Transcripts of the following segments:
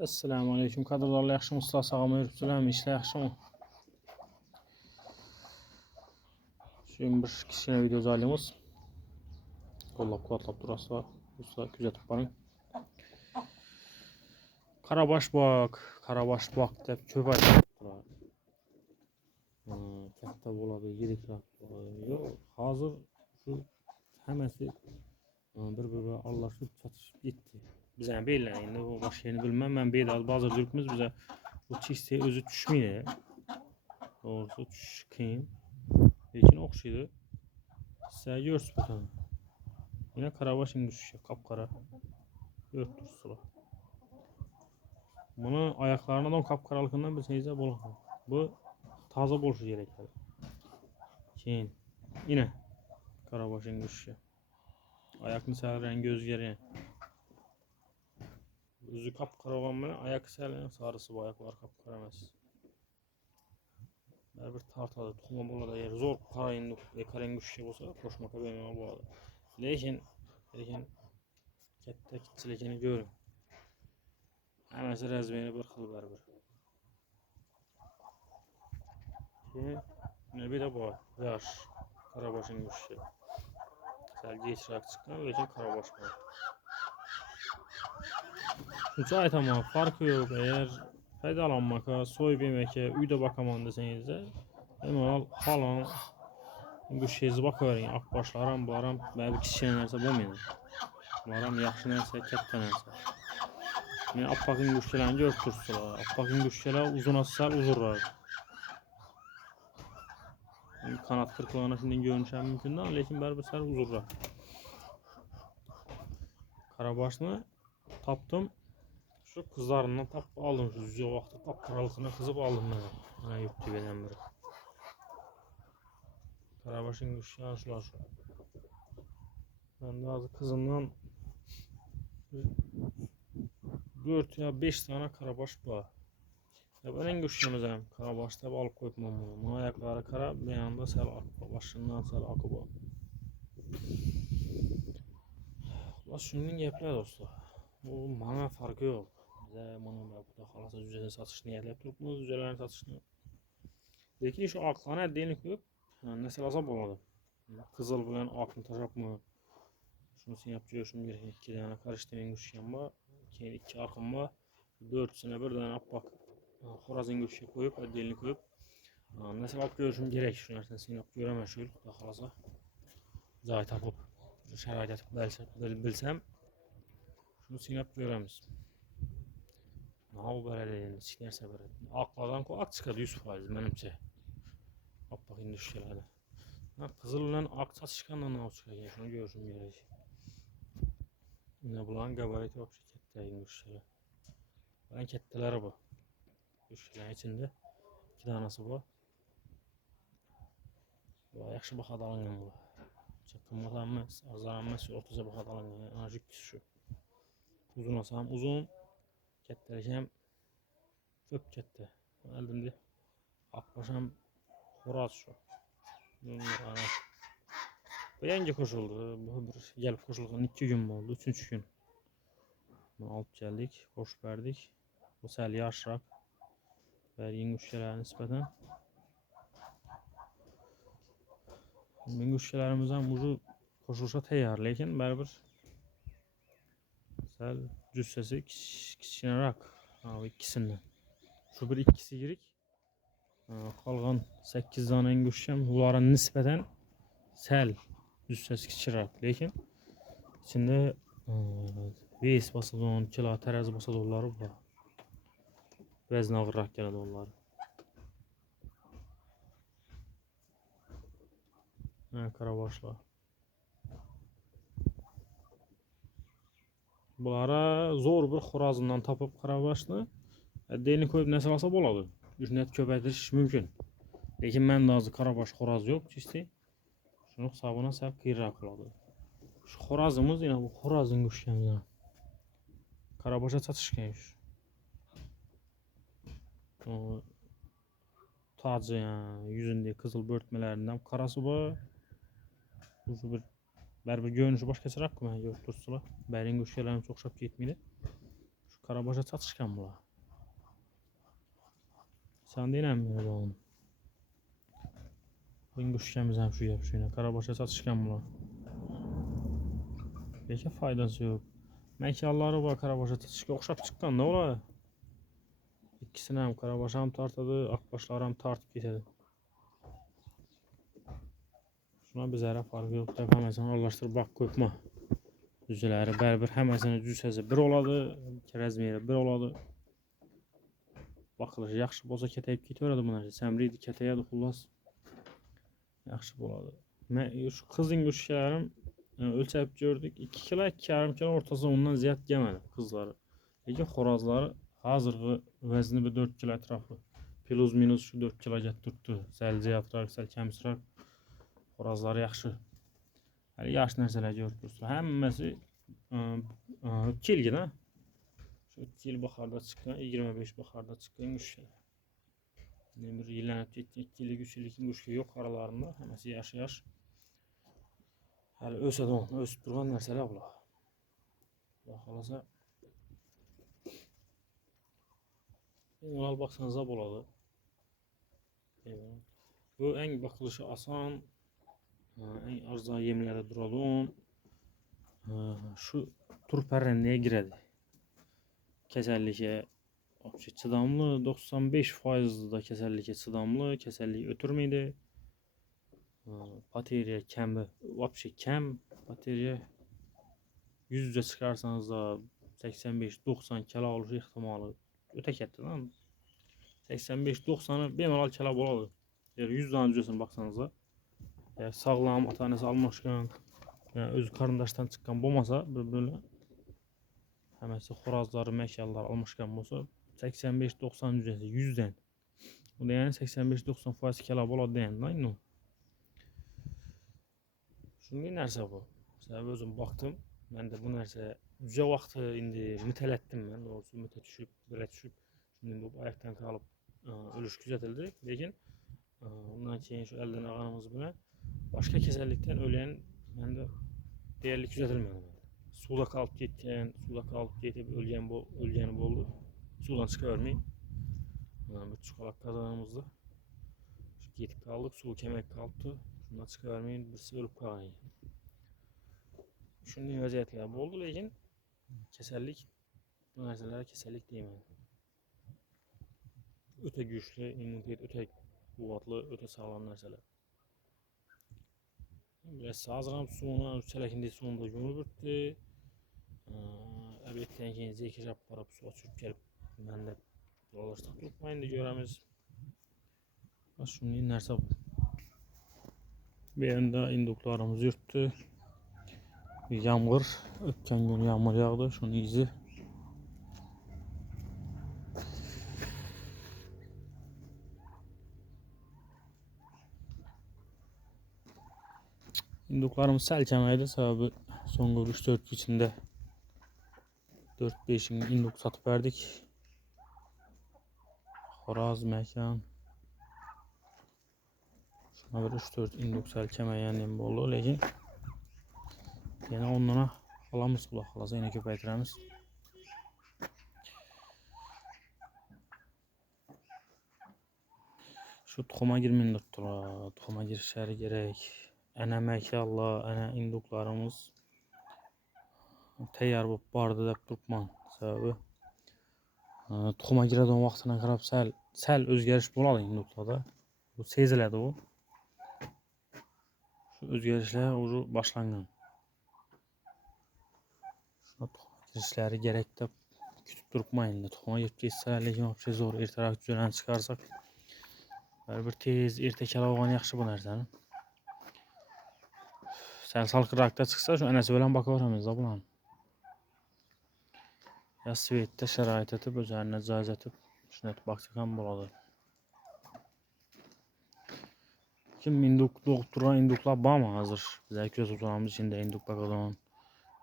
Esselamu Aleyküm. Kadrlarla yaxşı mısınız? Sağlam yürütülen mi? İşte yaxşı mı? Şimdi bir kişine video zalimiz. Kollap kulatlap durasılar. Usta küzetip barın. Karabaş bak. Karabaş bak dep köp ayttılar. Katta boladı. Yedik boladı. Yok. Hazır şu hemesi bir Allah'ın çatışıp gitti. Bize belli. Yani bu baş yerini bilmem. Ben beyaz bazı Türk'ümüz bize bu çisteği özü düşmeydi. Doğrusu düşkün. Lekin oxşaydı. Size görsün bu tane. Yine karabaşın düşüşü. Kapkara. Dört dursular. Bunu ayaklarından kapkaralıkından bilsenize bol. Bu taze bolşu gerekli. Keyin. Yine karabaşın düşüşü. Ayakını sağlayan göz geriye. Özü kapkara olan mı? Ayak sağlayan sarısı bu ayaklar kapkara emas. Her bir tartadı. Tuğma burada yer zor karayın karayın düşüşü olsa koşmaka benim bu arada. Lekin katta kitçilikini görün. Həməsi rəzməni bir xil bərabər. Şimdi bir de bu yaş karabaşın düşüşü. Səlgi işrak çıxdan lekin karabaş var. Çünki aytama farkı yok. Eğer faydalanmaka, soyub yeməkə, üydə bakaman desənizdə deməli halan düşüşü bakıverin. Akbaşlaram, bularım bəzi kiçik nəsə bulmayın. Bularım yaxşı nəsə, kətdə nəsə. Yani appakın güçlerini görürsünüz. Appakın güçleri uzun asar uzurlar. Yani kanat kırıklığına şimdi görünüşen mümkün değil. Lakin berbesar uzurlar. Karabaşını taptım. Şu kızlarından tapıp aldım. Şu yüzü vakti kapkaralıkına kızıp aldım ben. Bana yoktu beden biri. Karabaşın güçleri anşılar şu. Ben de azı kızımdan 4 ya 5 tane karabaş var. Ya ben en güçlümüzüm. Karabaşta alıp koyupmam bunu. Bunun ayakları kara, bir yanda sel akı, başından sel akı bu. Baş şunun gepler dostlar. Bu bana farkı yok. Bize bunun burada halasa düzeni satışını yerlep durupmuz, düzelerin satışını. Lakin şu aklarına eddiğini koyup, nesel azap olmadı. Kızıl bilen akını taşap mı? Şunu sen yapıyorsun bir iki tane karıştırın güçken var. İki akım var. 4 sene bir tane appak. Xorazın güçü koyup, eddiğini koyup. Nesel ap görüşüm gerek. Şu nereden sen yap göremez şöyle. Halasa. Zay tapıp. Şərait bilsəm şunu sinap görəmiz. Ne bu böyle deyildi, sikersə böyle. Aklardan ak çıkadı 100% mənimcə. Bak indi düşkələrdə. Qızılla ak çatışqanla ne çıxacaq, şunu görüşüm gerek. Yine bulan qabariti vəbşə kətdəyin düşkələr. Bulan kətdələri bu. Düşkələrin içində 2 tanesi bu. Bu yaxşı baxadalangan bu. Qımmalanmaz, arzalanmaz, ortaca baxadalangan, anajik şu. Uzun asam uzun, kettireceğim köp ketti. Elimde akbaşam horaz şu. Bu yangi koşuldu. Bu bir gelip koşulduğun 2 gün mü oldu? 3. gün. Bunu alıp geldik, koşup verdik. Bu sel yaşrak. Vergin güçlere nispeten. Benim güçlerimizden ucu koşulsa teyar. Lakin beraber sel cüssesi kiçinerak. Bu ikisinden. Şu bir ikisi girik. Kalgan 8 tane güçlem. Bunların nispeten sel cüssesi kiçinerak. Lakin içinde veys basılı olan kilo terazi basılı onları var. Vezn ağırrak geldi onları. Karabaşlar. Bunlara zor bir xorazından tapıp karabaşlı. Deyini koyup nesel alsa boladı. Ücnet köpətiş mümkün. Lakin mən də azı karabaş xoraz yok çisti. Şunu sabına səhv qıyıraq oladı. Şu xorazımız yine bu xorazın güçkəmizdən. Karabaşa çatışkən iş. Tacı yani yüzünde kızıl börtmelerinden karası bu. Ucu bir bərabər görünüşü başqa çıxaraq mı götürsülər. Bərin güçkələrini çox şap getməydi. Şu Karabaşa çatışkan bula. Sen dinlemiyor oğlum. Bugün kuşkemizden şu yapışıyla. Karabaşa çatışkan bula. Belki faydası yok. Mekalları var Karabaşa çatışkan. Okşap çıkan ne ola? İkisini hem Karabaşa hem tartadı, Akbaşlar hem tartıp getedi. Şuna bir zərə farkı yoxdur. Həməsini arlaşdırıb bax qoyma. Düzələri bər-bir həməsini düz səsə bir oladı, kərəzməyirə bir oladı. Baxılır, yaxşı bolsa kətəyib getverədi bunlar. Səmriydi, kətəyədi xullas. Yaxşı boladı. Mən şu qızın quşlarım ölçəb gördük. 2 kilo, 2,5 kilo ortası ondan ziyad yemədi qızları. Lakin xorazları hazırғы vəzni bir 4 kilo ətrafı. Plus minus şu 4 kilo gətirdi. Səlcə yatıraq, səl kəmisraq. Xorazları yaxşı. Hələ yaş nərsələr gördünüz. Həmməsi kilgi də. Şu kil baxarda çıxan, 25 baxarda çıxan quşlar. Bir yıllanıb getdi, 2 illik, 3 illik quşlar yox aralarında. Həməsi yaş. Hələ ösədə onu, ösüb durğan nərsələr bula. Baxalasa. Ona baxsanıza boladı. Bu ən baxılışı asan, ən arzan yemlərdə duralım. Şu turpərrəndəyə girədi. Kəsəllikə çıdamlı, 95% da kəsəllikə çıdamlı, kəsəllik ötürməydi. Bateriya kəmi, vapşi kəm, bateriya 100'e çıxarsanız da 85-90 kilo olur ihtimalı. Ötə kətdir lan. 85-90'ı bemalal kilo boladı. Yəni 100 dana cücəsini baxsanız da, sağlam, ata-anası almışkən, yəni öz qarındaşdan çıxan bolmasa, böyle həməsi xorazları, məkalları almışkən bolsa 85-90 cücəsi 100'dən. Bu da yəni 85-90% kilo boladı deyəndə lan indi. Şimdi nərsə bu. Məsələn özüm baxdım. Mən də bu nərsə cücə vaxtı indi mütələtdim mən. Doğrusu mütə düşüb, belə düşüb. Şimdi bu ayaqdan qalıb ölüş güzətildi. Lakin ondan keyin şu əldən ağanımız buna başqa kəsəllikdən ölən məndə deyərli güzətilmədi. Suda qalıb getib ölgəni oldu. Sudan çıxa verməyib. Bir çuqalaq qazanımızda. Getib qaldıq, su kəmək qaldı. Şundan çıxa verməyib, birisi ölüb qaldı. Şunun vəziyyətləri oldu, lakin kəsəllik bu nərsələrə kəsəllik deyilmədi. Ötə güclü, immunitet ötə quvvatlı, ötə sağlam nərsələr. Biraz hazıram suyuna, çələkində suyunda yumub bitdi. Əbətdən keyin zeykeş aparıb suya çürüb gəlib məndə dolaşdıq durmayın da görəmiz. Şunun nərsə bu. Bir yanda induklarımız yürüttü. Yağmur, ötken gün yağmur yağdı. Şunun izi. İnduklarımız səlkəməydi, səbəbi son 3-4 içində 4-5'in induk satıp verdik. Xoraz, məkan. Şuna bir 3-4 induk səlkəməyən oldu, lakin yəni onlara alamız bulaq alasa, yine köpəytirəmiz. Şu tuxuma girməyin tutdular, tuxuma girişləri gerək. Ənə məkalla, ənə induklarımız təyyar bu bardı da tutman səbəbi. Tuxuma girədən vaxtına qarab səl özgəriş boladı induklarda. Bu sezilədi o. Şu özgərişlər ucu başlanğan. Şuna tuxuma girişləri gerək də kütüb durmayın da. Tuxuma girib geçsə, lakin o şey zor. Ertərək cürəni çıxarsaq. Bir tez, ertə oğan yaxşı bu nərsənin. Sən salqırakda çıxsa şu ənəsi ölən baka varamız da bulan. Ya svetdə şərait etib, özərinə caiz etib, şuna baxçıqan buladı. Kim induk doğduran induklar var mı hazır? Bizə göz uzanımız içində induk bakadan,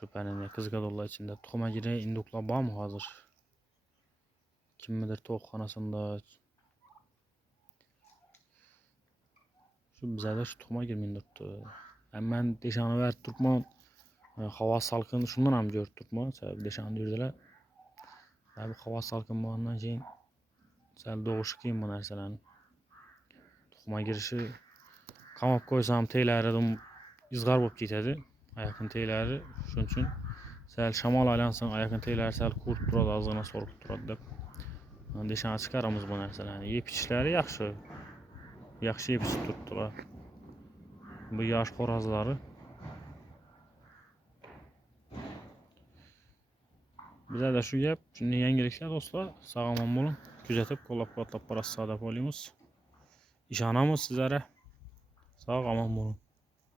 şübhənin qızqadolla içində tuxuma girək induklar var mı hazır? Kim bilir toğxanasında. Şu bizə də şu tuxuma girməyin tutdu. Mən deşanı verib tutma, hava salqın şundan am görüb tutma, səbəb deşanı dürdülər. Bu hava salqınlığından keyin sal doğuşu keyin bu narsalarini. Tuxuma girişi qamab qo'ysam teyləridim izgar bo'lib ketadi. Ayaqın teyləri şunun üçün sal shamol aylansın ayaqın teyləri sal qurib turadi, azgina so'rib turadi deb. Deşan chiqaramiz bu narsalarni. Yeb ichishlari yaxshi. Yaxshi yeb ichib turibdilar. Bu yosh xo'rozlari. Bizada shu gap, shunday yangiliklar do'stlar. Sog' omon bo'ling. Kuzatib, qo'llab-quvvatlab borasiz, sodiq bo'lamiz. Ishonamiz sizlarga. Sog' omon bo'ling.